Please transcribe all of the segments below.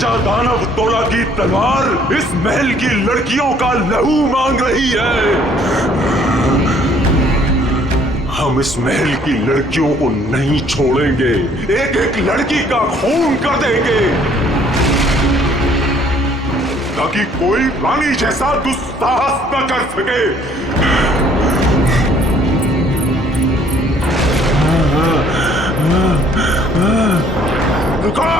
राजा दानव तोला की तलवार इस महल की लड़कियों का लहू मांग रही है। हम इस महल की लड़कियों को नहीं छोड़ेंगे, एक एक लड़की का खून कर देंगे ताकि कोई रानी जैसा दुस्साहस न कर सके। रुको,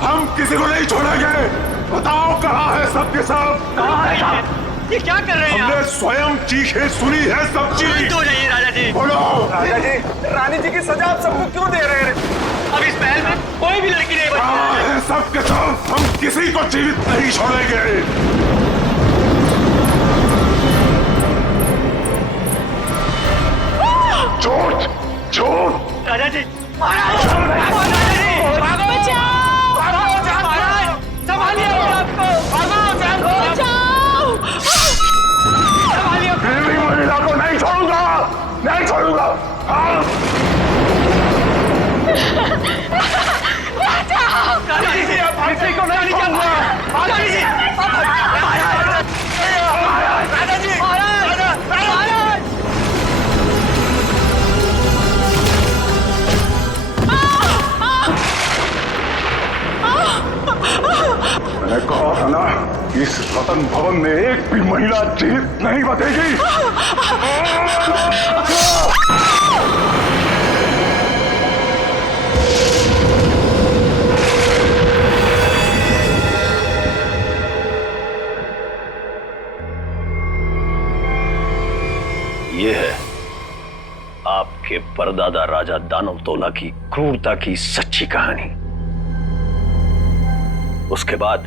हम किसी को नहीं छोड़ेंगे। बताओ कहाँ है सबके सब? कहाँ है साहब? ये क्या कर रहे हैं? हमने स्वयं चीखें सुनी है सब चीज। शांत हो जाइए राजा जी। बोलो राजा जी, रानी जी की सजा आप सबको क्यों दे रहे हैं? अब इस महल में कोई भी लड़की नहीं कहाँ बची। है सबके सब? हम किसी को जीवित नहीं छोड़ेंगे। झूठ झूठ। राजा जी, महाराज, राजा जी, भागो, भागो, महाराज, संभालिए अपने आप को, भागो, जान को, बचाओ, संभालिए। देवी महिला को नहीं छोड़ूंगा, नहीं छोड़ूंगा। राजा जी, आप किसी को नहीं छोड़ूंगा। राजा जी, राजा जी, महाराज। मैंने कहा था ना, इस रतन भवन में एक भी महिला जीवित नहीं बचेगी। ये है आपके परदादा राजा दानव तोला की क्रूरता की सच्ची कहानी। उसके बाद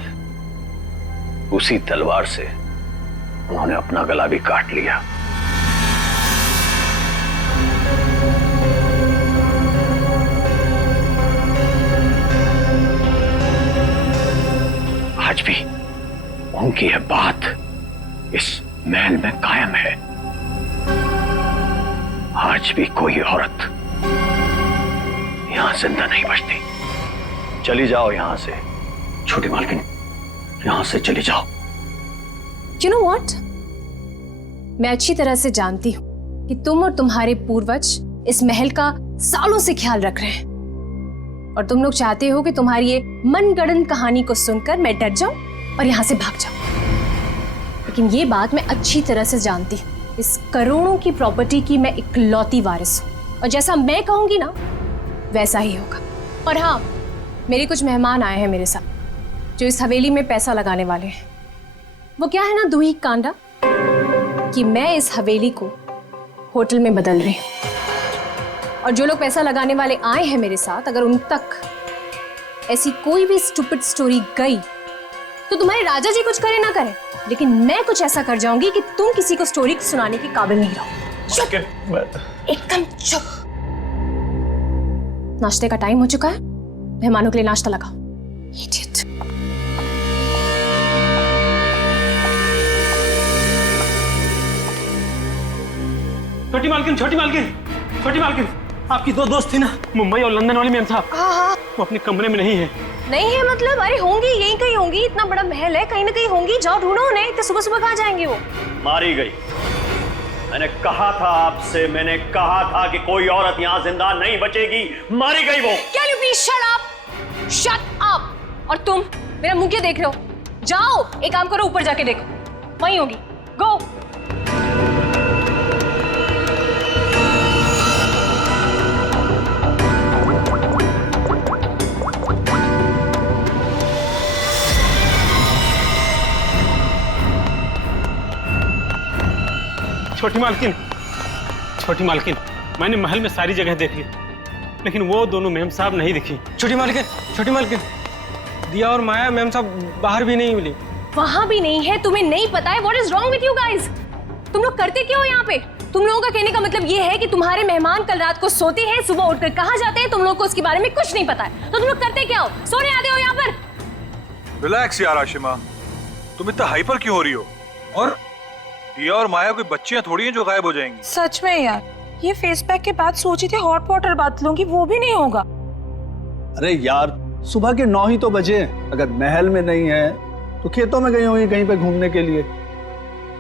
उसी तलवार से उन्होंने अपना गला भी काट लिया। आज भी उनकी यह बात इस महल में कायम है। आज भी कोई औरत यहां जिंदा नहीं बचती। चली जाओ यहां से छोटी मालकिन, यहां से चली जाओ। You know what? मैं अच्छी तरह से जानती हूं कि तुम और तुम्हारे पूर्वज इस महल का सालों से ख्याल रख रहे हैं और तुम लोग चाहते हो कि तुम्हारी ये मनगढ़ंत कहानी को सुनकर मैं डर जाऊं और यहां से भाग जाऊं। लेकिन ये बात मैं अच्छी तरह से जानती हूं, इस करोड़ों की प्रॉपर्टी की मैं इकलौती वारिस हूं और जैसा मैं कहूंगी ना वैसा ही होगा। और हाँ, मेरे कुछ मेहमान आए हैं मेरे साथ जो इस हवेली में पैसा लगाने वाले हैं। वो क्या है ना दूही कांडा कि मैं इस हवेली को होटल में बदल रही हूं और जो लोग पैसा लगाने वाले आए हैं मेरे साथ, अगर उन तक ऐसी कोई भी स्टूपिड स्टोरी गई तो तुम्हारे राजा जी कुछ करे ना करे, लेकिन मैं कुछ ऐसा कर जाऊंगी कि तुम किसी को स्टोरी सुनाने के काबिल नहीं रहो। चुप, एकदम चुप। नाश्ते का टाइम हो चुका है, मेहमानों के लिए नाश्ता लगाओ। Idiot. छोटी मालकिन, छोटी मालकिन, छोटी मालकिन, आपकी दो दोस्त थी ना, मुंबई और लंदन वाली मैम साहब। हाँ, वो अपने कमरे में नहीं है। नहीं है मतलब? अरे होंगी, यहीं कहीं होंगी, इतना बड़ा महल है, कहीं ना कहीं होंगी। जाओ ढूंढो उन्हें। इतने सुबह सुबह कहाँ जाएंगे वो? मारी गई। मैंने कहा था आपसे, मैंने कहा था कि कोई औरत यहाँ जिंदा नहीं बचेगी। मारी गई वो। Can you please shut up? Shut up! और तुम मेरा मुंह क्या देख रहे हो? जाओ, एक काम करो, ऊपर जाके देखो, वहीं होगी। गो। छोटी मालकिन, छोटी मालकिन, मैंने महल में सारी जगह देख ली, लेकिन वो दोनों मैम साहब नहीं दिखी। छोटी मालकिन, दिया और माया मैम साहब बाहर भी नहीं मिली। वहां भी नहीं है? तुम्हें नहीं पता है? What is wrong with you guys? तुम लोग करते क्यों हो यहाँ पे? तुम लोगों का कहने का मतलब ये है कि तुम्हारे मेहमान कल रात को सोते हैं, सुबह उठकर कहाँ जाते हैं, तुम लोग को उसके बारे में कुछ नहीं पता है। तो तुम लोग करते क्या हो? सोने आते हो यहाँ पर? रिलैक्स यार आशिमा, तुम इतना हाइपर क्यों हो रही हो? और दिया और माया कोई बच्चियां थोड़ी हैं जो गायब हो जाएंगी। सच में यार, ये फेस पैक के बाद सोची थी हॉट वाटर बात लूंगी, वो भी नहीं होगा। अरे यार सुबह के 9 ही तो बजे हैं। अगर महल में नहीं है तो खेतों में गई होंगी कहीं पे घूमने के लिए।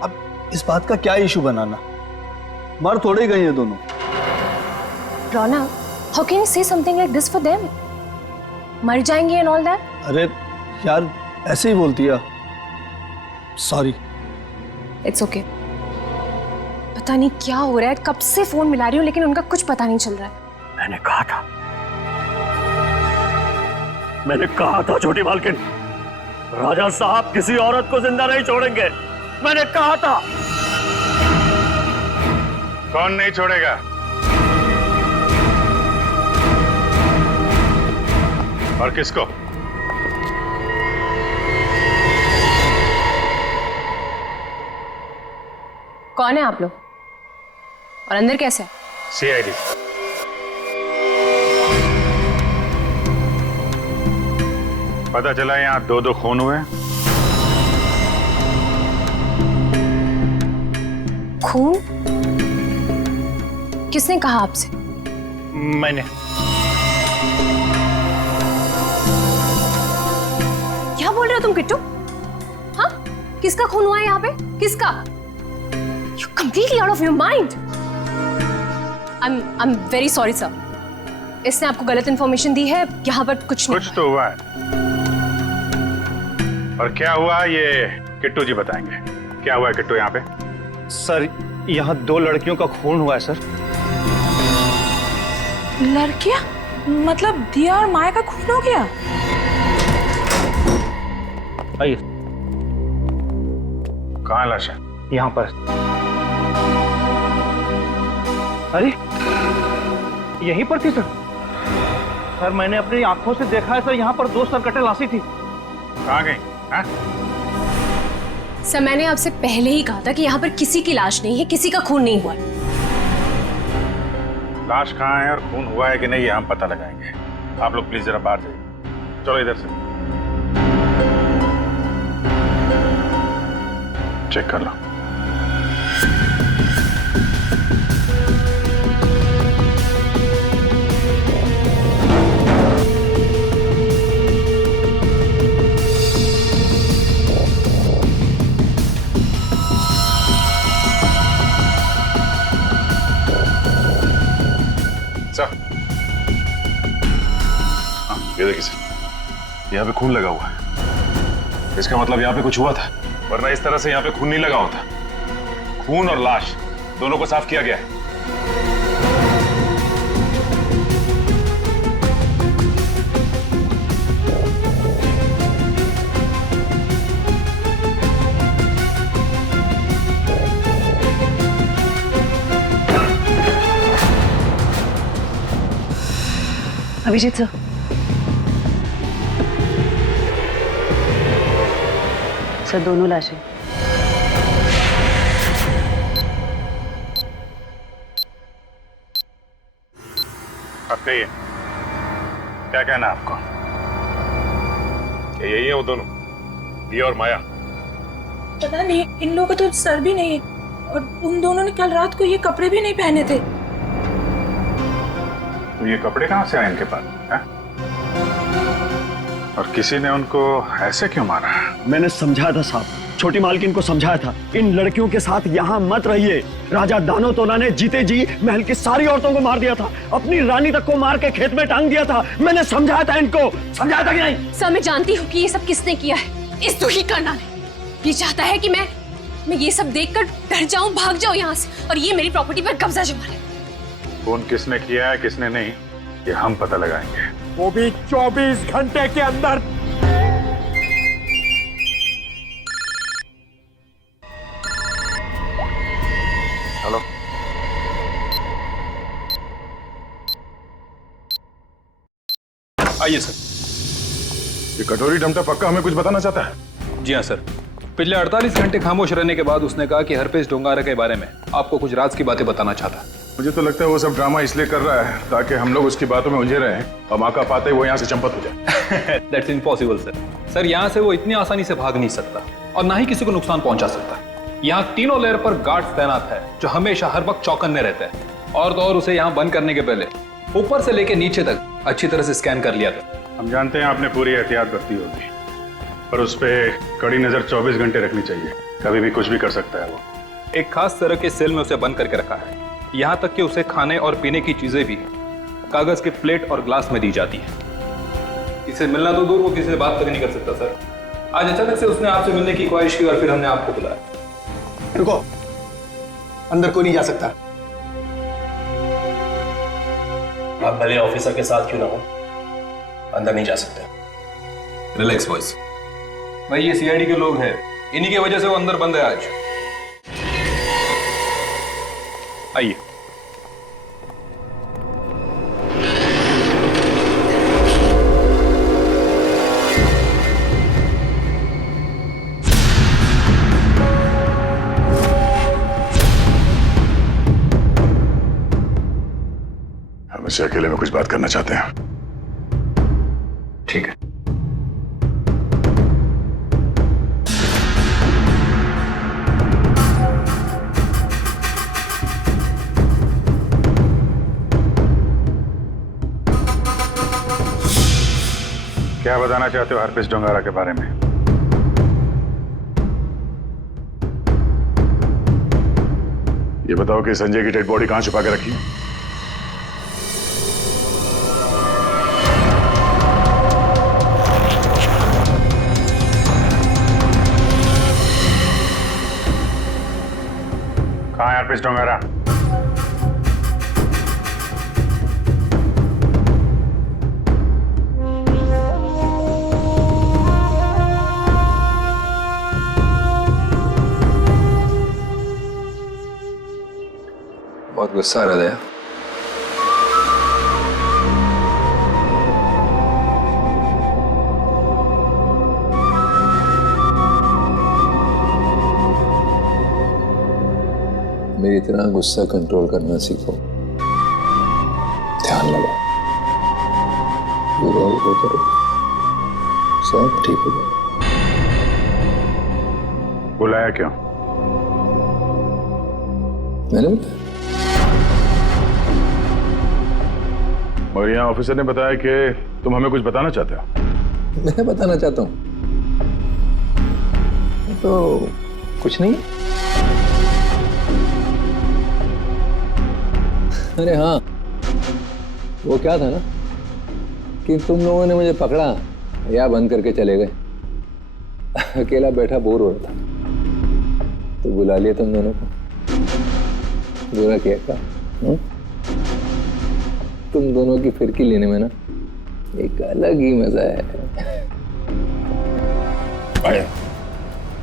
अब इस बात का क्या इशू बनाना, मर थोड़े गई हैं दोनों। Raunak, how can you say something like this for them? मर जाएंगे एंड ऑल दैट? अरे यार ऐसे ही बोलती है, सॉरी। It's okay. पता नहीं क्या हो रहा है, कब से फोन मिला रही हूँ लेकिन उनका कुछ पता नहीं चल रहा है। मैंने कहा था छोटी मालकिन, राजा साहब किसी औरत को जिंदा नहीं छोड़ेंगे। मैंने कहा था। कौन नहीं छोड़ेगा? और किसको? कौन है आप लोग और अंदर कैसे है? सीआईडी। पता चला यहाँ 2-2 खून हुए। खून? किसने कहा आपसे? मैंने। क्या बोल रहे हो तुम किट्टू? हाँ, किसका खून हुआ है यहाँ पे? किसका? You completely out of your mind. I'm very sorry sir. इसने आपको गलत इंफॉर्मेशन दी है। यहाँ पर कुछ तो हुआ है। और क्या हुआ ये किट्टू जी बताएंगे। क्या हुआ है किट्टू यहाँ पे? सर यहाँ 2 लड़कियों का खून हुआ है सर। लड़कियां? मतलब दिया और माया का खून हो गया? आइए। कहाँ लाश है? यहाँ पर। अरे यहीं पर थी सर। सर मैंने अपनी आंखों से देखा है सर, यहाँ पर 2 सरकटे लाशें थी। कहाँ गई? हाँ? सर मैंने आपसे पहले ही कहा था कि यहाँ पर किसी की लाश नहीं है, किसी का खून नहीं हुआ। लाश कहाँ है और खून हुआ है कि नहीं ये हम पता लगाएंगे। आप लोग प्लीज जरा बाहर जाइए। चलो इधर से चेक कर लो। ये देखिए सर, यहाँ पे खून लगा हुआ है। इसका मतलब यहाँ पे कुछ हुआ था, वरना इस तरह से यहाँ पे खून नहीं लगा होता। खून और लाश दोनों को साफ किया गया है। अभिजीत सर, सर दोनों लाशें। अब कहिए क्या कहना है आपको? क्या यही है वो दोनों, दिया और माया? पता नहीं, इन लोगों को तो सर भी नहीं है और उन दोनों ने कल रात को ये कपड़े भी नहीं पहने थे। तो ये कपड़े कहाँ से आए इनके पास है? और किसी ने उनको ऐसे क्यों मारा? मैंने समझाया था साहब, छोटी मालकिन को समझाया था, इन लड़कियों के साथ यहाँ मत रहिए। राजा दानोतोला ने जीते जी महल की सारी औरतों को मार दिया था, अपनी रानी तक को मार के खेत में टांग दिया था। मैंने समझाया था इनको, समझाया था कि नहीं? सर मैं जानती हूँ कि ये सब किसने किया है। इस दुखी करना ने ये चाहता है कि मैं ये सब देखकर डर जाऊं, भाग जाऊं यहाँ से और ये मेरी प्रॉपर्टी पर कब्जा जमा ले। खून किसने किया है किसने नहीं ये हम पता लगाएंगे, वो भी 24 घंटे के अंदर। हेलो, आइए सर। ये कटोरी डमटा पक्का हमें कुछ बताना चाहता है? जी हाँ सर, पिछले 48 घंटे खामोश रहने के बाद उसने कहा कि हरपेश डोंगारा के बारे में आपको कुछ राज की बातें बताना चाहता है। मुझे तो लगता है वो सब ड्रामा इसलिए कर रहा है ताकि हम लोग उसकी बातों में उलझे रहें और मौका पाते ही वो यहाँ से चंपत हो जाए। That's impossible sir. सर यहाँ से वो इतनी आसानी से भाग नहीं सकता और ना ही किसी को नुकसान पहुंचा सकता। यहाँ तीनों लेयर पर गार्ड्स तैनात है जो हमेशा हर वक्त चौकन्ने रहते हैं। और तो और उसे यहाँ बंद करने के पहले ऊपर से लेकर नीचे तक अच्छी तरह से स्कैन कर लिया था। हम जानते हैं आपने पूरी एहतियात बरती होगी, पर उस पर कड़ी नजर 24 घंटे रखनी चाहिए। कभी भी कुछ भी कर सकता है वो। एक खास तरह के सेल में उसे बंद करके रखा है। यहाँ तक कि उसे खाने और पीने की चीजें भी कागज के प्लेट और ग्लास में दी जाती है। इसे मिलना तो दूर, वो किसी से बात तक नहीं कर सकता सर। आज अचानक से उसने आपसे मिलने की ख्वाहिश की और फिर हमने आपको बुलाया। रुको, अंदर कोई नहीं जा सकता। आप भले ऑफिसर के साथ क्यों ना हो, अंदर नहीं जा सकते। Relax boys. भाई ये सीआईडी के लोग हैं, इन्हीं की वजह से वो अंदर बंद है आज। आइए। हम इससे अकेले में कुछ बात करना चाहते हैं। ठीक है। क्या बताना चाहते हो हरप्रीत डोंगारा के बारे में? ये बताओ कि संजय की डेड बॉडी कहां छुपा के रखी? कहाँ है हरप्रीत डोंगारा? बहुत गुस्सा आ रहा है। मेरी तरह गुस्सा कंट्रोल करना सीखो, ध्यान लगाओ, वो करो, सब ठीक हो जाएगा। बुलाया क्यों? मैंने और यहाँ ऑफिसर ने बताया कि तुम हमें कुछ बताना चाहते हो। मैं बताना चाहता हूँ तो कुछ नहीं। अरे हाँ, वो क्या था ना कि तुम लोगों ने मुझे पकड़ा या बंद करके चले गए। अकेला बैठा बोर हो रहा था तो बुला लिया तुम दोनों को। बुरा क्या था? तुम दोनों की फिरकी लेने में ना एक अलग ही मजा है। आया,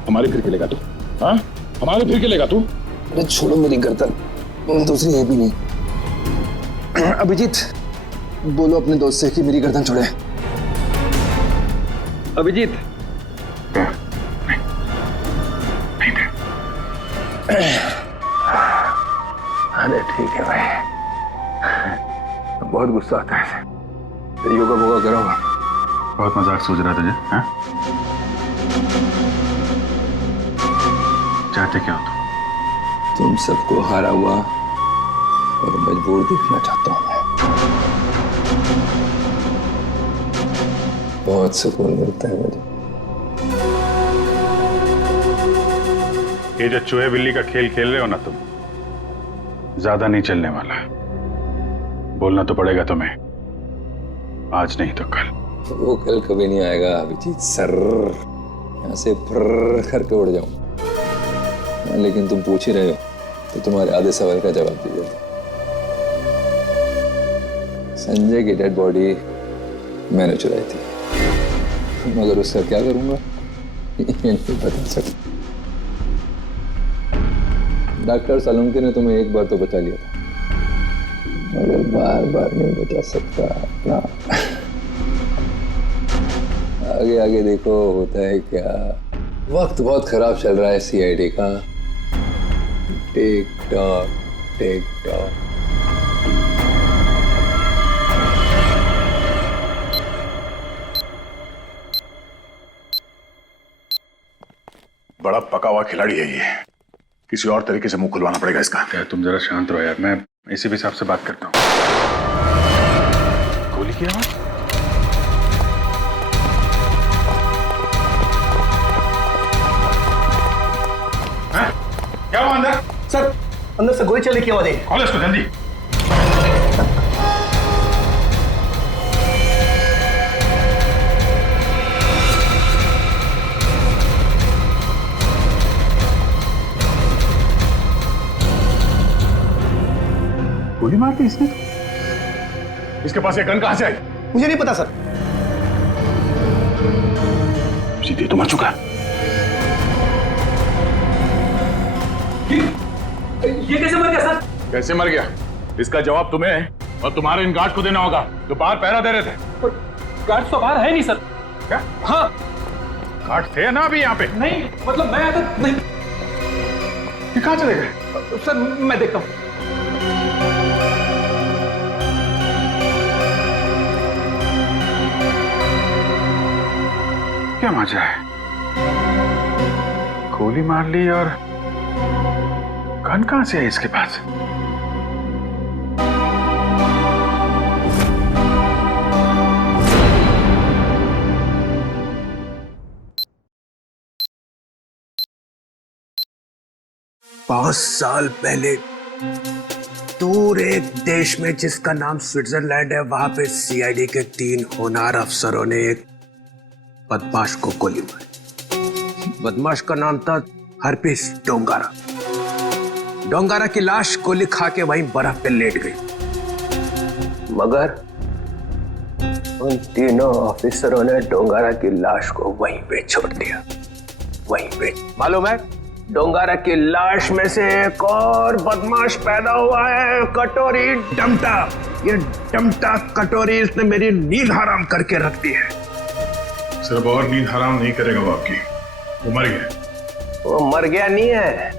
हमारी फिरकी लेगा तू? हाँ, हमारी फिरकी लेगा तू? अरे छोड़ो मेरी गर्दन, दूसरी है भी नहीं। अभिजीत, बोलो अपने दोस्त से कि मेरी गर्दन छोड़े। अभिजीत, अरे ठीक है भाई, बहुत गुस्सा आता है। योगा वोगा करो। बहुत मजाक सूझ रहा तुझे? हाँ? चाहते क्या हो तुम सबको हारा हुआ और मजबूर देखना चाहता हूं मैं। बहुत सुकून मिलता है मुझे। ये जो चूहे बिल्ली का खेल खेल रहे हो ना तुम, ज्यादा नहीं चलने वाला। बोलना तो पड़ेगा तुम्हें, आज नहीं तो कल। वो कल कभी नहीं आएगा अभिजीत सर, यहाँ से फर्र करके उड़ जाऊं। लेकिन तुम पूछ ही रहे हो तो तुम्हारे आधे सवाल का जवाब दे देता। संजय की डेड बॉडी मैंने चुराई थी, मगर उसका क्या करूंगा ये नहीं बता सकता। डॉक्टर सालुंके ने तुम्हें एक बार तो बचा लिया था, मगर बार बार नहीं बचा सकता ना। आगे आगे देखो होता है क्या। वक्त बहुत खराब चल रहा है सीआईडी का। Tick tock tick tock. बड़ा पका हुआ खिलाड़ी है ये, किसी और तरीके से मुंह खुलवाना पड़ेगा इसका। क्या तुम जरा शांत रहो यार, मैं एसीपी साहब से बात करता हूँ। गोली की आवाज? अंदर से गोली चले की आवाज आई। खोलो इसको जल्दी। गोली मार दी इसने? इसके पास ये गन कहां से आई? मुझे नहीं पता सर। सीधे तो मर चुका है। ये कैसे मर गया सर? कैसे मर गया इसका जवाब तुम्हें और तुम्हारे इन गार्ड को देना होगा जो बाहर पहरा दे रहे थे। गार्ड तो बाहर है नहीं सर। क्या? हाँ गार्ड थे ना अभी यहाँ पे? नहीं, मतलब मैं तो नहीं। ये कहाँ चले गए? सर मैं देखता हूँ। क्या माजरा है? गोली मार ली और गन कहां से है इसके पास? पांच साल पहले दूर एक देश में जिसका नाम स्विट्जरलैंड है, वहां पे सीआईडी के 3 होनहार अफसरों ने एक बदमाश को गोली मारी। बदमाश का नाम था हरपीस डोंगारा। डोंगारा की लाश गोली खा के वहीं बर्फ पे लेट गई, मगर उन तीनों ऑफिसरों ने डोंगारा की लाश को वहीं पे छोड़ दिया। वहीं पे मालूम है, डोंगारा की लाश में से एक और बदमाश पैदा हुआ है, कटोरी डमटा। ये डमटा कटोरी इसने मेरी नींद हराम करके रख दी है। सिर्फ और नींद हराम नहीं करेगा वो आपकी, वो मर गया। वो मर गया नहीं है,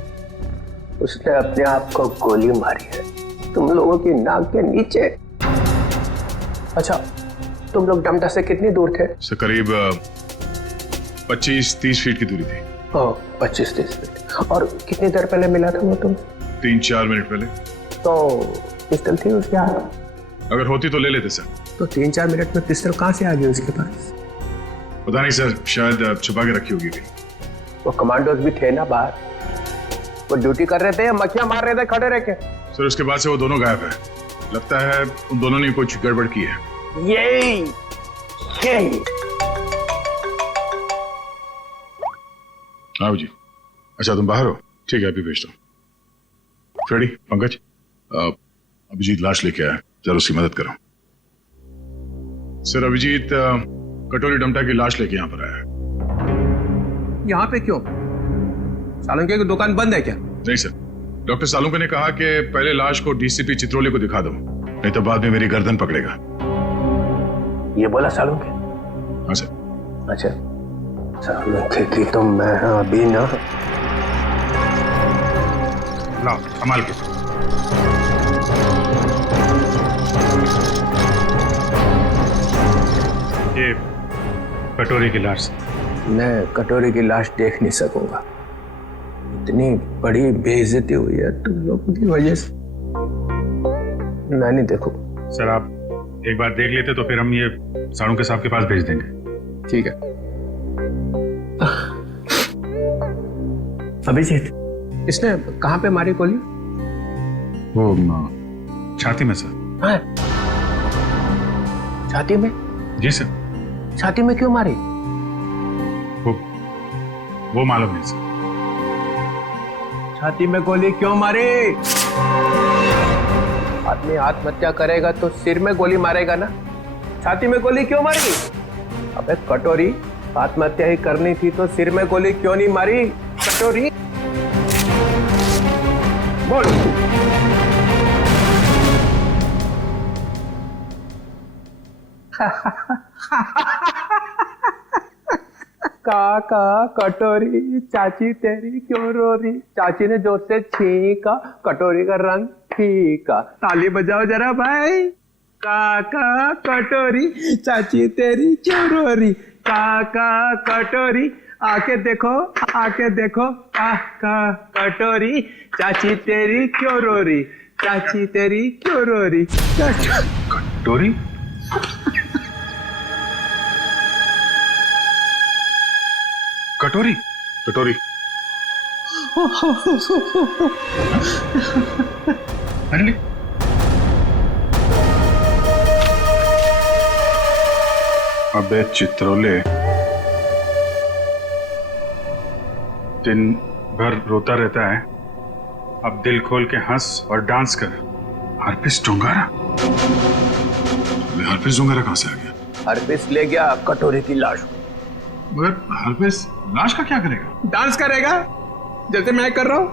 उसने अपने आप को गोली मारी है तुम लोगों की नाक के नीचे। अच्छा, तुम लोग डमटा से कितनी दूर थे? से करीब 25-30 फीट की दूरी थी। 25-30 फीट। और कितनी देर पहले मिला था वो तुम? 3-4 मिनट पहले। तो पिस्टल थी उसके हाथ? अगर होती तो ले लेते सर। तो 3-4 मिनट में पिस्टल कहां से आ गई उसके पास? पता नहीं सर, शायद छुपा के रखी होगी कहीं। वो कमांडोज भी थे ना बाहर, वो ड्यूटी कर रहे थे या मक्खियां मार रहे थे खड़े रह के? सर उसके बाद से वो दोनों गायब है। लगता है उन दोनों ने कुछ गड़बड़ की है। यही आओ जी। अच्छा तुम बाहर हो? ठीक है, अभी भेजता हूँ। फ्रेडी, पंकज, अभिजीत लाश लेके आया, जरा उसकी मदद करो। सर अभिजीत कटोरी डमटा की लाश लेके यहाँ पर आया है। यहाँ पे क्यों? सालुंके की दुकान बंद है क्या? नहीं सर, डॉक्टर सालुंके ने कहा कि पहले लाश को डीसीपी चित्रोले को दिखा दो, नहीं तो बाद में मेरी गर्दन पकड़ेगा। ये बोला सालुंके? हाँ सर। अच्छा, सालुंके की तो मैं अभी ना। लाओ संभाल के। ये कटोरी की लाश। मैं कटोरी की लाश देख नहीं सकूंगा, इतनी बड़ी बेइज्जती हुई है तुम लोगों की वजह से। मैं नहीं देखूं। सर आप एक बार देख लेते तो फिर हम ये सालुंके साहब के पास भेज देंगे। ठीक है। अभिजीत, इसने कहां पे मारी गोली? वो छाती में सर। हाँ? छाती में? जी सर। छाती में क्यों मारी? वो मालूम नहीं सर। छाती में गोली क्यों मारी? आदमी आत्महत्या करेगा तो सिर में गोली मारेगा ना, छाती में गोली क्यों मारी? अबे कटोरी, आत्महत्या ही करनी थी तो सिर में गोली क्यों नहीं मारी? कटोरी बोल। काका कटोरी, चाची तेरी क्यों रो रही? चाची ने जोर से छींका, कटोरी का रंग फीका। ताली बजाओ जरा भाई। काका कटोरी, चाची तेरी क्यों रो रही? काका कटोरी, आके देखो, आके देखो। काका कटोरी, चाची तेरी क्यों रो रही? चाची तेरी क्यों रो रही? कटोरी? कटोरी? कटोरी अरे अबे चित्रोले, दिन भर रोता रहता है, अब दिल खोल के हंस और डांस कर। हरपिस डोंगारा? हरपिस डोंगारा कहां से आ गया? हरपिस ले गया कटोरे की लाश। मगर हरपिस लाश का क्या करेगा? डांस करेगा जैसे मैं कर रहा हूं।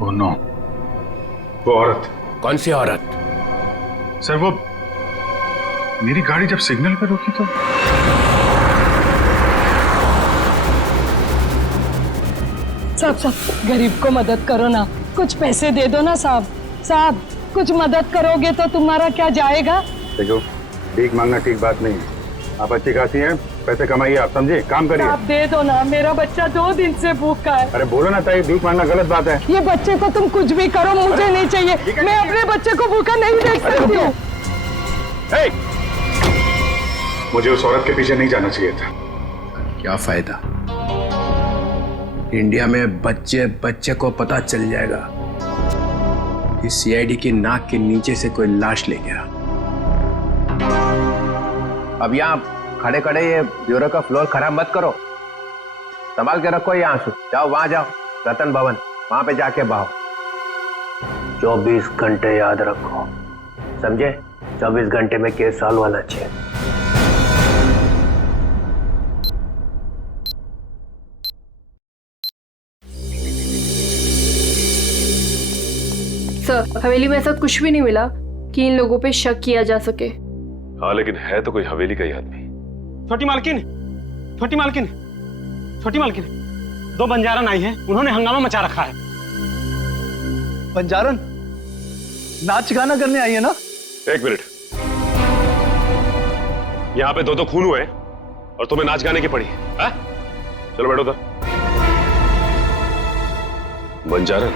ओह नो, वो औरत। कौन सी औरत? सर वो मेरी गाड़ी जब सिग्नल पे रुकी तो साहब गरीब को मदद करो ना, कुछ पैसे दे दो ना साहब। साहब कुछ मदद करोगे तो तुम्हारा क्या जाएगा? देखो, भीख मांगना ठीक बात नहीं है। आप अच्छी खासी हैं, पैसे कमाइए, आप समझे, काम करिए। आप दे दो ना, मेरा बच्चा 2 दिन से भूखा है। अरे बोलो ना ताई, भीख मांगना गलत बात है। ये बच्चे को तुम कुछ भी करो, मुझे नहीं चाहिए। मैं अपने बच्चे को भूखा नहीं देख सकती हूँ। मुझे उस औरत के पीछे नहीं जाना चाहिए था। क्या फायदा? इंडिया में बच्चे बच्चे को पता चल जाएगा कि सीआईडी की नाक के नीचे से कोई लाश ले गया। अब यहाँ खड़े खड़े ये ब्यूरो का फ्लोर खराब मत करो, संभाल के रखो ये आंसू। जाओ वहां जाओ, रतन भवन, वहां पे जाके बहाओ। 24 घंटे याद रखो, समझे? 24 घंटे में केस सॉल्व होना चाहिए। सर, हवेली में ऐसा कुछ भी नहीं मिला कि इन लोगों पे शक किया जा सके। हाँ, लेकिन है तो कोई हवेली का ही आदमी। छोटी मालकिन, छोटी मालकिन, छोटी मालकिन, 2 बंजारन आई हैं, उन्होंने हंगामा मचा रखा है। बंजारन नाच गाना करने आई है ना? 1 मिनट, यहाँ पे 2 खून हुए और तुम्हें नाच गाने की पड़ी है? चलो बैठो उधर। बंजारन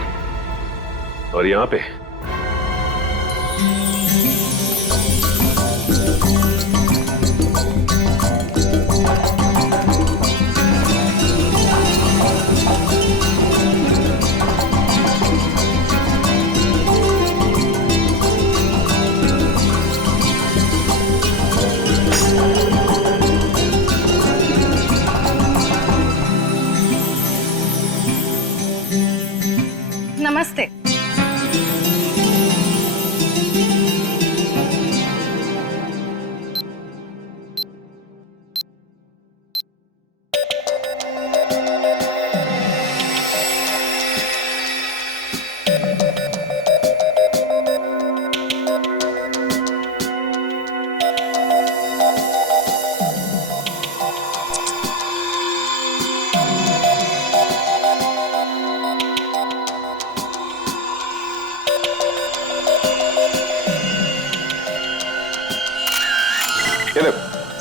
और यहाँ पे नमस्ते।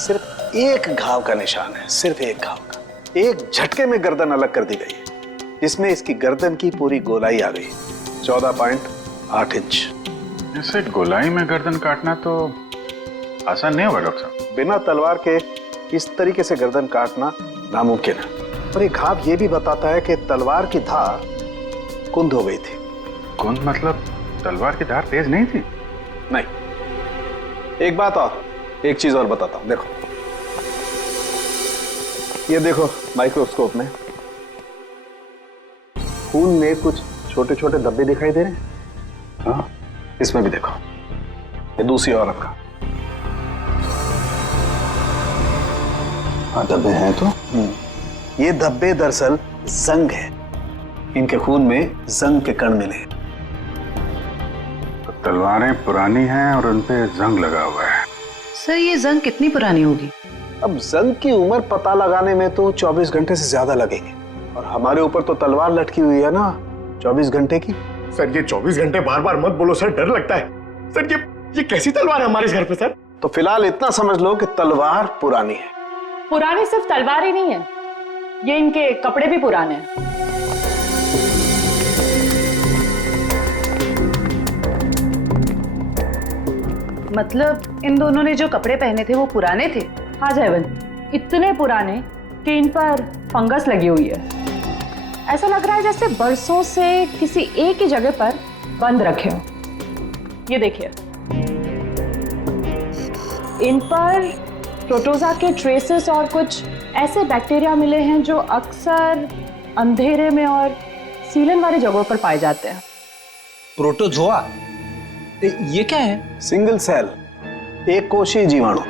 सिर्फ एक घाव का निशान है, सिर्फ एक घाव का। एक झटके में गर्दन अलग कर दी गई है, जिसमें इसकी गर्दन की पूरी गोलाई आ गई, 14.8 इंच। ऐसे गोलाई में गर्दन काटना तो आसान नहीं होगा डॉक्टर साहब। बिना तलवार के इस तरीके से गर्दन काटना नामुमकिन है। और ये घाव ये भी बताता है कि तलवार की धार कुंद हो गई थी। कुंद मतलब तलवार की धार तेज नहीं थी? नहीं। एक बात और, एक चीज और बताता हूं, देखो ये देखो माइक्रोस्कोप में खून में कुछ छोटे छोटे धब्बे दिखाई दे रहे हैं। हाँ, इसमें भी देखो, ये दूसरी औरत का। हाँ, धब्बे हैं तो। ये धब्बे दरअसल जंग है, इनके खून में जंग के कण मिले। तो तलवारें पुरानी हैं और उन पे जंग लगा हुआ है। सर, ये जंग कितनी पुरानी होगी? अब जंग की उम्र पता लगाने में तो 24 घंटे से ज्यादा लगेंगे, और हमारे ऊपर तो तलवार लटकी हुई है ना 24 घंटे की। सर, ये 24 घंटे बार बार मत बोलो सर, डर लगता है। सर, ये कैसी तलवार है हमारे घर पे सर? तो फिलहाल इतना समझ लो कि तलवार पुरानी है। पुरानी सिर्फ तलवार ही नहीं है, ये इनके कपड़े भी पुराने हैं। मतलब इन दोनों ने जो कपड़े पहने थे वो पुराने थे? हाँ जयवंत, इतने पुराने कि इन पर फंगस लगी हुई है। ऐसा लग रहा है जैसे बरसों से किसी एक ही जगह पर बंद रखे हो। ये देखिए, इन पर प्रोटोजा के ट्रेसेस और कुछ ऐसे बैक्टीरिया मिले हैं जो अक्सर अंधेरे में और सीलन वाली जगहों पर पाए जाते हैं। प्रोटोजोआ? ये क्या है? सिंगल सेल, एक कोशीय जीवाणु।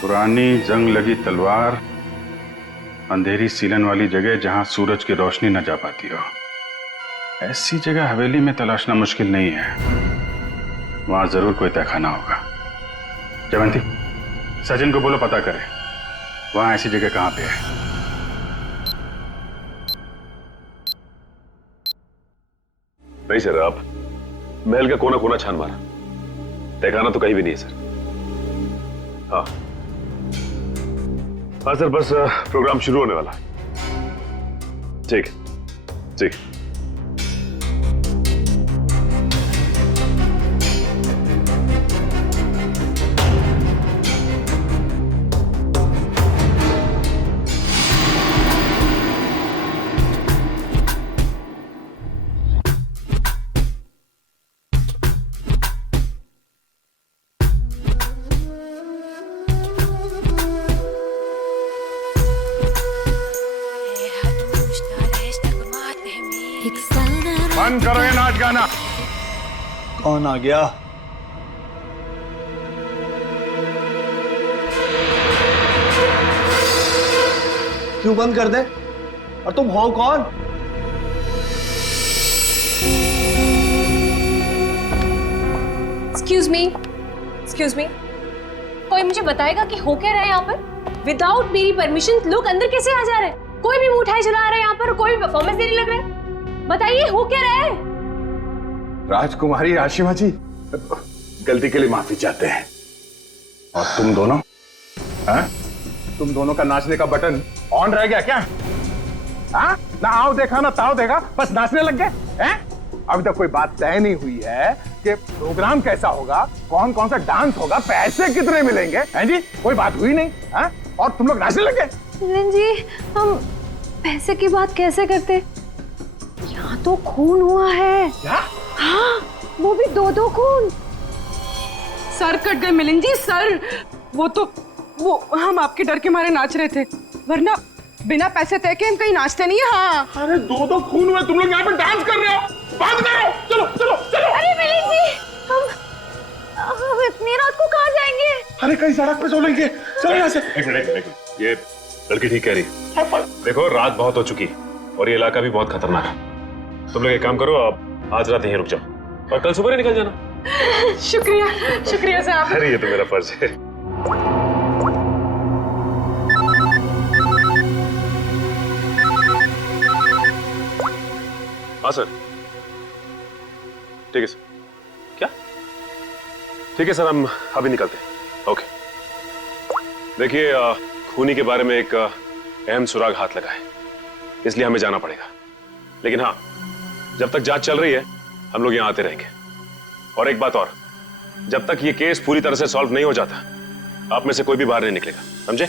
पुरानी जंग लगी तलवार, अंधेरी सीलन वाली जगह जहां सूरज की रोशनी न जा पाती हो। ऐसी जगह हवेली में तलाशना मुश्किल नहीं है, वहां जरूर कोई तहखाना होगा। जयवंती, सचिन को बोलो पता करे वहां ऐसी जगह कहां पे है। नहीं सर, आप महल का कोना कोना छान मारा, तहखाना तो कहीं भी नहीं है सर। हाँ हाँ सर, बस प्रोग्राम शुरू होने वाला है। ठीक ठीक। बंद करो ये नाच गाना। कौन आ गया? क्यों बंद कर दे? और तुम हो कौन? एक्सक्यूज मी, कोई मुझे बताएगा कि हो क्या रहा है यहाँ पर? विदाउट मेरी परमिशन लोग अंदर कैसे आ जा रहे हैं? कोई भी मिठाई चला रहा है यहाँ पर, कोई भी परफॉर्मेंस देने लग रहा है। बताइए हो क्या रहा है? राजकुमारी आशिमा जी, गलती के लिए माफी चाहते हैं। और तुम दोनों, हाँ? तुम दोनों का नाचने का बटन ऑन रह गया क्या? हाँ? ना आओ देखा ना ताओ देखा, बस नाचने लग गए हैं? अभी तक कोई बात तय नहीं हुई है कि प्रोग्राम कैसा होगा, कौन कौन सा डांस होगा, पैसे कितने मिलेंगे, हैं जी? कोई बात हुई नहीं, हाँ? और तुम लोग नाचने लग गए। मिलन जी, हम पैसे की बात कैसे करते? यहाँ तो खून हुआ है। क्या? हाँ, वो भी 2-2 खून। सर कट गए मिलन जी, सर। वो हम आपके डर के मारे नाच रहे थे, वरना बिना पैसे तय के हम कहीं नाचते नहीं है। हाँ। अरे 2-2 खून हुए, तुम लोग यहाँ पे डांस कर रहे हो, बात करो, चलो चलो चलो। अरे मिलन जी, हम इतनी रात को कहाँ जाएंगे? अरे कहीं सड़क पे सो लेंगे, चलो यहाँ से। एक मिनट, ये लड़की ठीक कह रही है। देखो रात बहुत हो चुकी और ये इलाका भी बहुत खतरनाक है। तुम लोग एक काम करो, आप आज रात यहीं रुक जाओ और कल सुबह निकल जाना। शुक्रिया साहब। अरे ये तो मेरा फर्ज है। हाँ सर, ठीक है सर। क्या? ठीक है सर, हम अभी निकलते हैं। ओके। देखिए, खूनी के बारे में एक अहम सुराग हाथ लगा है, इसलिए हमें जाना पड़ेगा। लेकिन हाँ, जब तक जांच चल रही है हम लोग यहाँ आते रहेंगे। और एक बात और, जब तक ये केस पूरी तरह से सॉल्व नहीं हो जाता, आप में से कोई भी बाहर नहीं निकलेगा, समझे?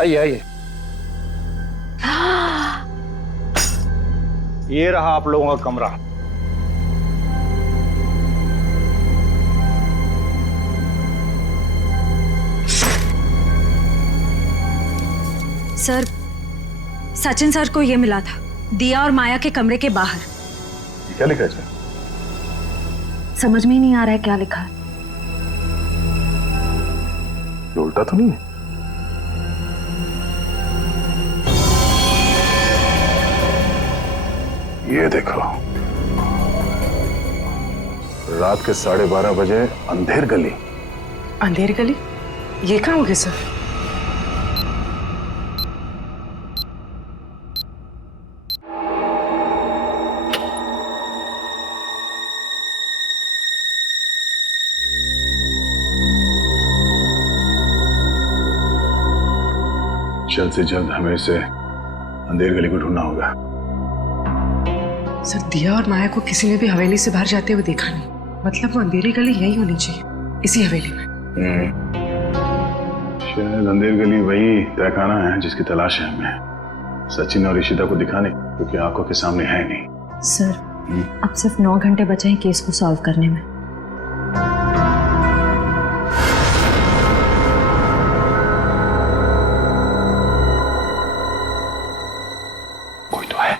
आइए आइए। ये रहा आप लोगों का कमरा। सर, सचिन सर को ये मिला था, दिया और माया के कमरे के बाहर। क्या लिखा है इसमें? समझ में ही नहीं आ रहा है क्या लिखा है। ये उल्टा तो नहीं है? ये देखो, रात के 12:30 बजे अंधेर गली। अंधेर गली? ये कहाँ हो गए सर? जल्द से जल्द हमें इसे अंधेर गली को ढूंढना होगा। सर, दिया और माया को किसी ने भी हवेली से बाहर जाते हुए देखा नहीं, मतलब वो अंधेरी गली यही होनी चाहिए, इसी हवेली में। शायद अंधेर गली वही तहखाना है जिसकी तलाश है हमें। सचिन और ईशिता को दिखाने, क्योंकि आंखों के सामने है नहीं। सर, अब सिर्फ 9 घंटे बचे हैं केस को सॉल्व करने में। कोई तो है।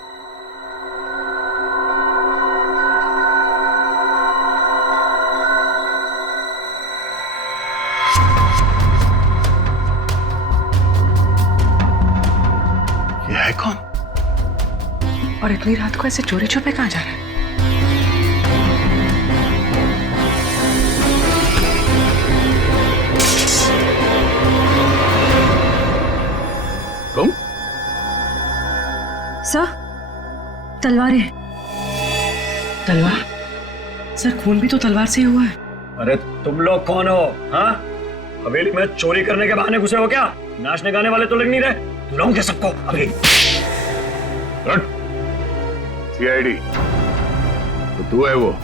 ये है कौन? और इतनी रात को ऐसे चोरी छुपे कहाँ जा रहा है? तुम? सर, तलवारें। तलवार? सर, खून भी तो तलवार से ही हुआ है। अरे तुम लोग कौन हो? हाँ, हवेली में चोरी करने के बहाने घुसे हो क्या? नाचने गाने वाले तो लग नहीं रहे। बुलाऊंगे सबको अभी। सीआईडी, तो तू है वो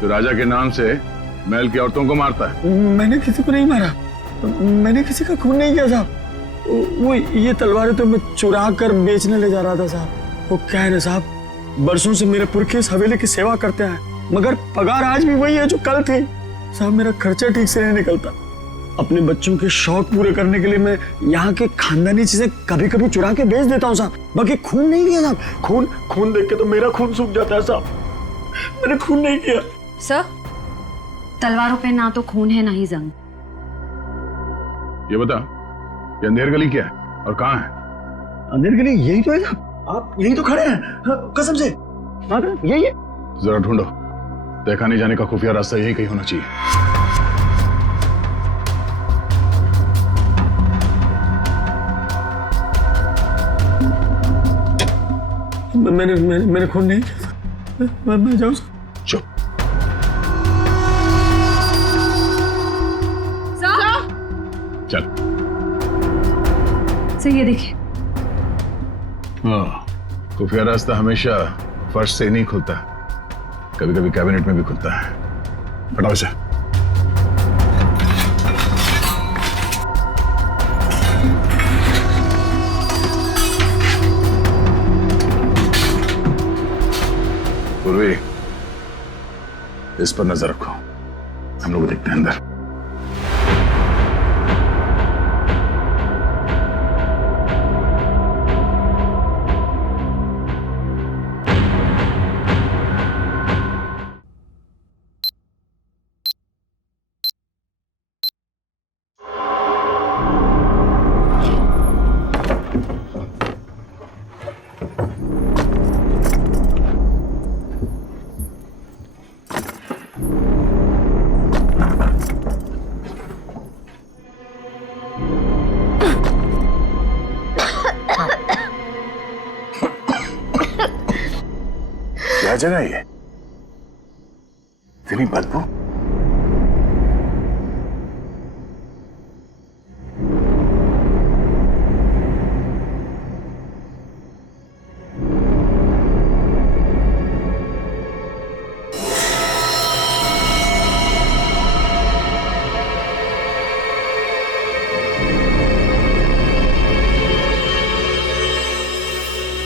जो राजा के नाम से महल की औरतों को मारता है? मैंने किसी को नहीं मारा, मैंने किसी का खून नहीं किया साहब। वो ये तलवारें तो मैं चुरा कर बेचने ले जा रहा था साहब। वो क्या है ना साहब, बरसों से मेरे पुरखे इस हवेली की सेवा करते हैं, मगर पगार आज भी वही है जो कल थी साहब। मेरा खर्चा ठीक से नहीं निकलता। अपने बच्चों के शौक पूरे करने के लिए मैं यहाँ के खानदानी चीजें कभी कभी चुरा के बेच देता हूँ साहब। बाकी खून नहीं किया साहब। खून देख के तो मेरा खून सूख जाता है साहब। मैंने खून नहीं किया। सर, तलवारों पे ना तो खून है ना ही जंग। ये बता, ये अंधेर गली क्या है और कहाँ है? अंधेर गली यही तो है साहब। आप यही तो खड़े हैं। हाँ, कसम से। हाँ, यही है। जरा ढूंढो, देखा नहीं जाने का खुफिया रास्ता यही कहीं होना चाहिए। मैंने खून नहीं किया। मैं जाऊँ? चुप। चल। सर, ये देखिए। हाँ, खुफिया रास्ता हमेशा फर्श से नहीं खुलता, कभी कभी कैबिनेट में भी खुलता है। हटाओ इसे। पूर्वी, इस पर नजर रखो, हम लोग देखते हैं अंदर। क्या जगह है ये? इतनी बदबू?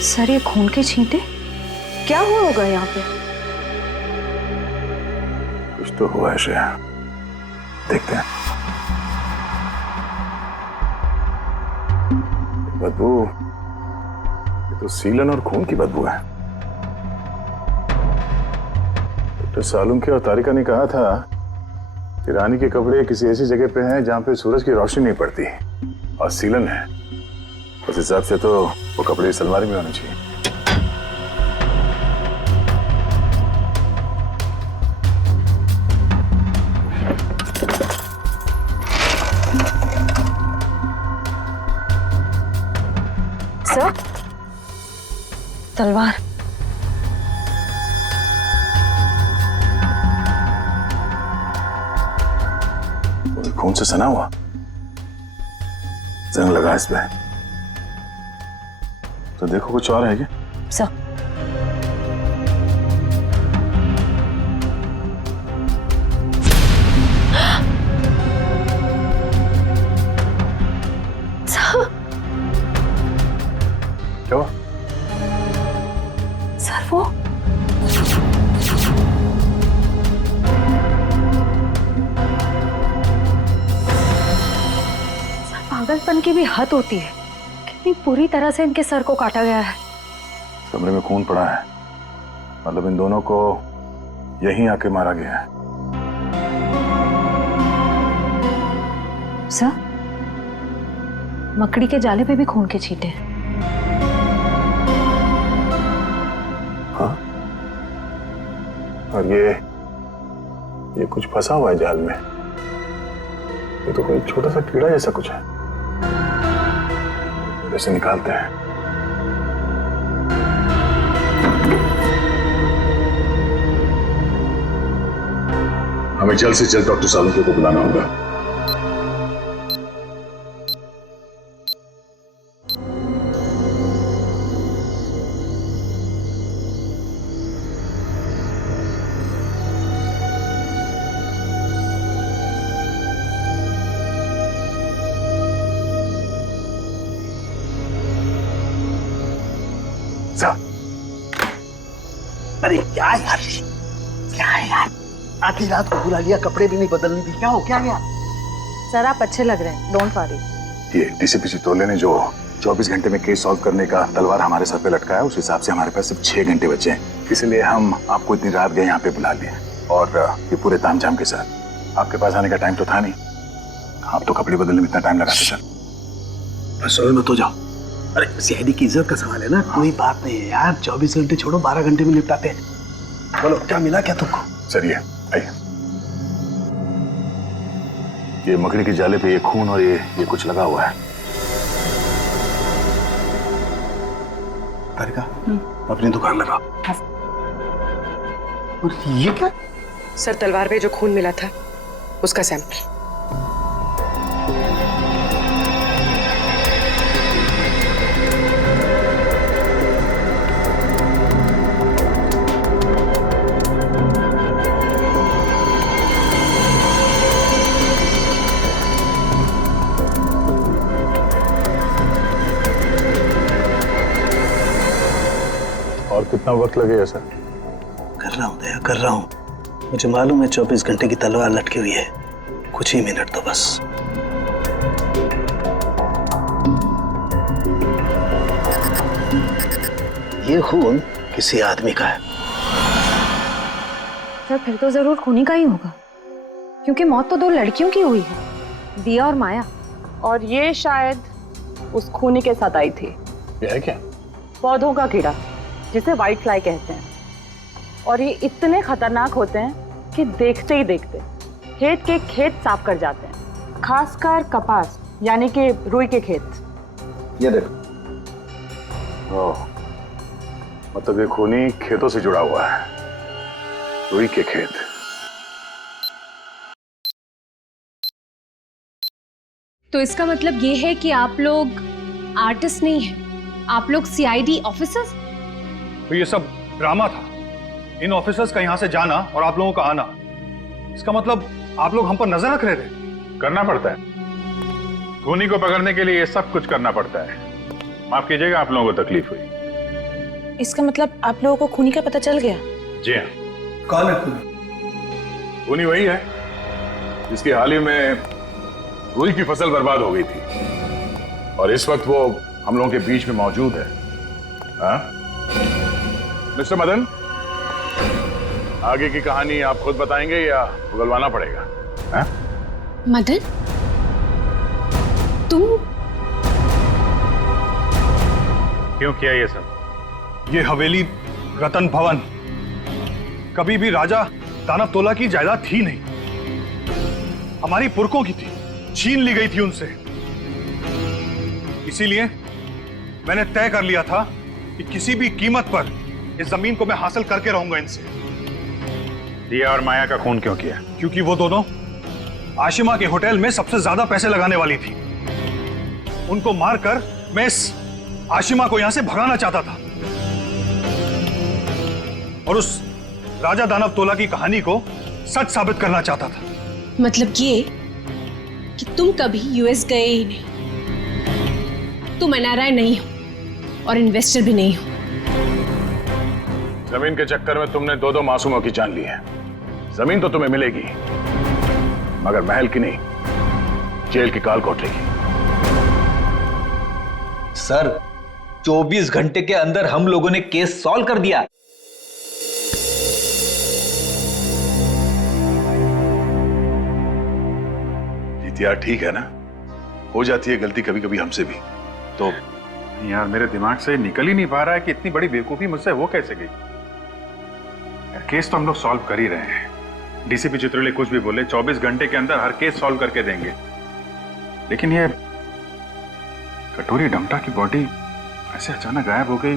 सर, ये खून के छींटे क्या हुआ होगा यहाँ पे? कुछ तो हुआ है श्रेया, देखते हैं। बदबू, ये तो सीलन और खून की बदबू है। डॉक्टर सालुंखे और तारिका ने कहा था कि रानी के कपड़े किसी ऐसी जगह पे हैं जहां पे सूरज की रोशनी नहीं पड़ती, और सीलन है। उस हिसाब से तो वो कपड़े इस अलमारी में होने चाहिए। सर, तलवार। खून से सना हुआ, जंग लगा इसमें। तो देखो कुछ और है क्या? सर, क्या हुआ? पागलपन की भी हद होती है। कितनी पूरी तरह से इनके सर को काटा गया है। कमरे में खून पड़ा है, मतलब इन दोनों को यहीं आके मारा गया है। सर, मकड़ी के जाले पे भी खून के छींटे हैं। हाँ, और ये कुछ फंसा हुआ है जाल में। ये तो कोई छोटा सा कीड़ा जैसा कुछ है। इसे निकालते हैं। हमें जल्द से जल्द डॉक्टर सालुंके को बुलाना होगा। अरे क्या यार, क्या है यार, आधी रात को बुला लिया, कपड़े भी नहीं बदलने दी। क्या हो, क्या गया? सर आप अच्छे लग रहे हैं, डोंट वरी। ये डीसीपी चितौले ने जो 24 घंटे में केस सॉल्व करने का तलवार हमारे सर पे लटकाया, उस हिसाब से हमारे पास सिर्फ 6 घंटे बचे हैं। इसलिए हम आपको इतनी रात गए यहाँ पे बुला लिए, और ये पूरे तामझाम के साथ। आपके पास आने का टाइम तो था नहीं, आप तो कपड़े बदलने में इतना टाइम लगाते सर। बस मत हो जाओ। अरे सीआईडी की इज्जत का सवाल है ना, कोई बात नहीं है यार। 24 घंटे छोड़ो, 12 घंटे में निपटाते हैं। बोलो क्या मिला क्या तुमको? सर ये आइए, ये मकड़ी के जाले पे ये खून और ये कुछ लगा हुआ है। तारिका, अपनी दुकान लगाओ। और ये क्या? सर तलवार पे जो खून मिला था उसका सैंपल। और कितना वक्त लगेगा सर? कर रहा हूँ दया, कर रहा हूँ। मुझे मालूम है 24 घंटे की तलवार लटकी हुई है, कुछ ही मिनट तो बस। ये खून किसी आदमी का है। सर फिर तो जरूर खूनी का ही होगा, क्योंकि मौत तो 2 लड़कियों की हुई है, दिया और माया। और ये शायद उस खूनी के साथ आई थी। ये है क्या? पौधों का कीड़ा, जिसे व्हाइट फ्लाई कहते हैं। और ये इतने खतरनाक होते हैं कि देखते ही देखते खेत के खेत साफ कर जाते हैं, खासकर कपास यानी कि रुई के खेत। ये देखो, मतलब ये खूनी खेतों से जुड़ा हुआ है, रुई के खेत। तो इसका मतलब ये है कि आप लोग आर्टिस्ट नहीं हैं, आप लोग सीआईडी ऑफिसर्स? तो ये सब ड्रामा था। इन ऑफिसर्स का यहाँ से जाना और आप लोगों का आना, इसका मतलब आप लोग हम पर नजर रख रहे थे। करना पड़ता है, खूनी को पकड़ने के लिए ये सब कुछ करना पड़ता है। माफ कीजिएगा, आप लोगों को तकलीफ हुई। इसका मतलब आप लोगों को खूनी का पता चल गया? जी हाँ। कौन है खूनी? खूनी वही है जिसकी हाल ही में रुई की फसल बर्बाद हो गई थी, और इस वक्त वो हम लोगों के बीच में मौजूद है। हाँ? मिस्टर मदन, आगे की कहानी आप खुद बताएंगे या उगलवाना पड़ेगा? हाँ? मदन, तुम क्यों किया ये सब? ये हवेली रतन भवन कभी भी राजा दानव तोला की जायदाद थी नहीं, हमारी पुरखों की थी, छीन ली गई थी उनसे। इसीलिए मैंने तय कर लिया था कि किसी भी कीमत पर इस जमीन को मैं हासिल करके रहूंगा इनसे। दिया और माया का खून क्यों किया? क्योंकि वो दोनों आशिमा के होटल में सबसे ज्यादा पैसे लगाने वाली थी। उनको मारकर मैं इस आशिमा को यहां से भगाना चाहता था और उस राजा दानव तोला की कहानी को सच साबित करना चाहता था। मतलब ये कि तुम कभी यूएस गए ही नहीं, तुम एनआरआई नहीं हो और इन्वेस्टर भी नहीं हो। जमीन के चक्कर में तुमने 2 मासूमों की जान ली है। जमीन तो तुम्हें मिलेगी, मगर महल की नहीं, जेल की काल कोठरी की। सर 24 घंटे के अंदर हम लोगों ने केस सॉल्व कर दिया। यार ठीक है ना, हो जाती है गलती कभी कभी हमसे भी। तो यार मेरे दिमाग से निकल ही नहीं पा रहा है कि इतनी बड़ी बेवकूफी मुझसे हो कैसे गई। केस तो हम लोग सॉल्व कर ही रहे हैं। डीसीपी चित्रोले कुछ भी बोले 24 घंटे के अंदर हर केस सॉल्व करके देंगे, लेकिन ये कटोरी डमटा की बॉडी ऐसे अचानक गायब हो गई।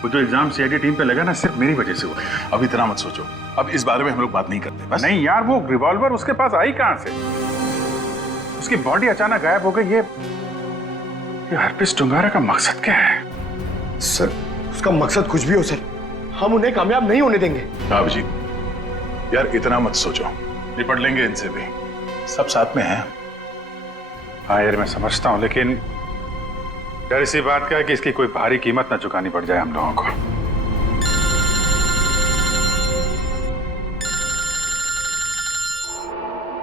वो जो इल्जाम सीआईडी टीम पे लगा ना, सिर्फ मेरी वजह से हुआ। अब इतना मत सोचो, अब इस बारे में हम लोग बात नहीं करते बस। नहीं यार, वो रिवॉल्वर उसके पास आई कहां से? उसकी बॉडी अचानक गायब हो गई। ये हरपिस टुंगारा का मकसद क्या है? सर उसका मकसद कुछ भी हो सर, हम उन्हें कामयाब नहीं होने देंगे। जी यार इतना मत सोचो, निपट लेंगे इनसे भी, सब साथ में हैं। हाँ यार मैं समझता हूं, लेकिन डर इसी बात का है कि इसकी कोई भारी कीमत ना चुकानी पड़ जाए हम लोगों को।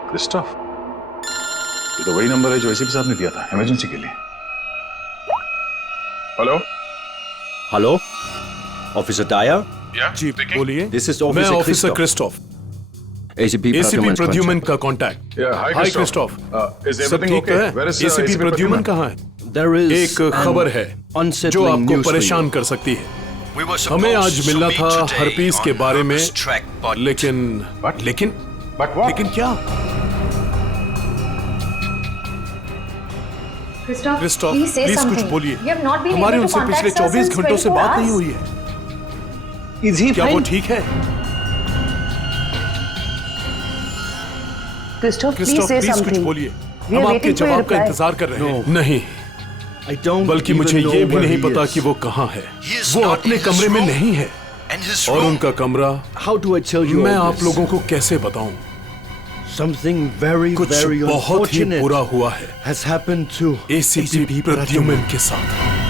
क्रिस्टोफ, ये तो वही नंबर है जो एसीपी साहब ने दिया था इमरजेंसी के लिए। Hello hello, officer Dyer. जी बोलिए। दिस इज मैं ऑफिसर क्रिस्टोफ, एसीपी प्रद्युमन का कांटेक्ट। हाय क्रिस्टोफ, सब ठीक है? एसीपी प्रद्युमन कहाँ है? एक खबर है जो आपको परेशान कर सकती है। हमें आज मिलना था हरपीस के बारे में, लेकिन क्या? क्रिस्टोफ प्लीज कुछ बोलिए। हमारी उनसे पिछले 24 घंटों से बात नहीं हुई है। क्या वो ठीक है? क्रिस्टोफ प्लीज कुछ बोलिए, हम आपके जवाब का इंतजार कर रहे हैं। नहीं, बल्कि मुझे ये भी नहीं पता कि वो कहाँ है। वो अपने कमरे में नहीं है, और उनका कमरा मैं आप लोगों को कैसे बताऊं? कुछ बहुत ही बुरा हुआ है एसीपी प्रद्युमन के साथ।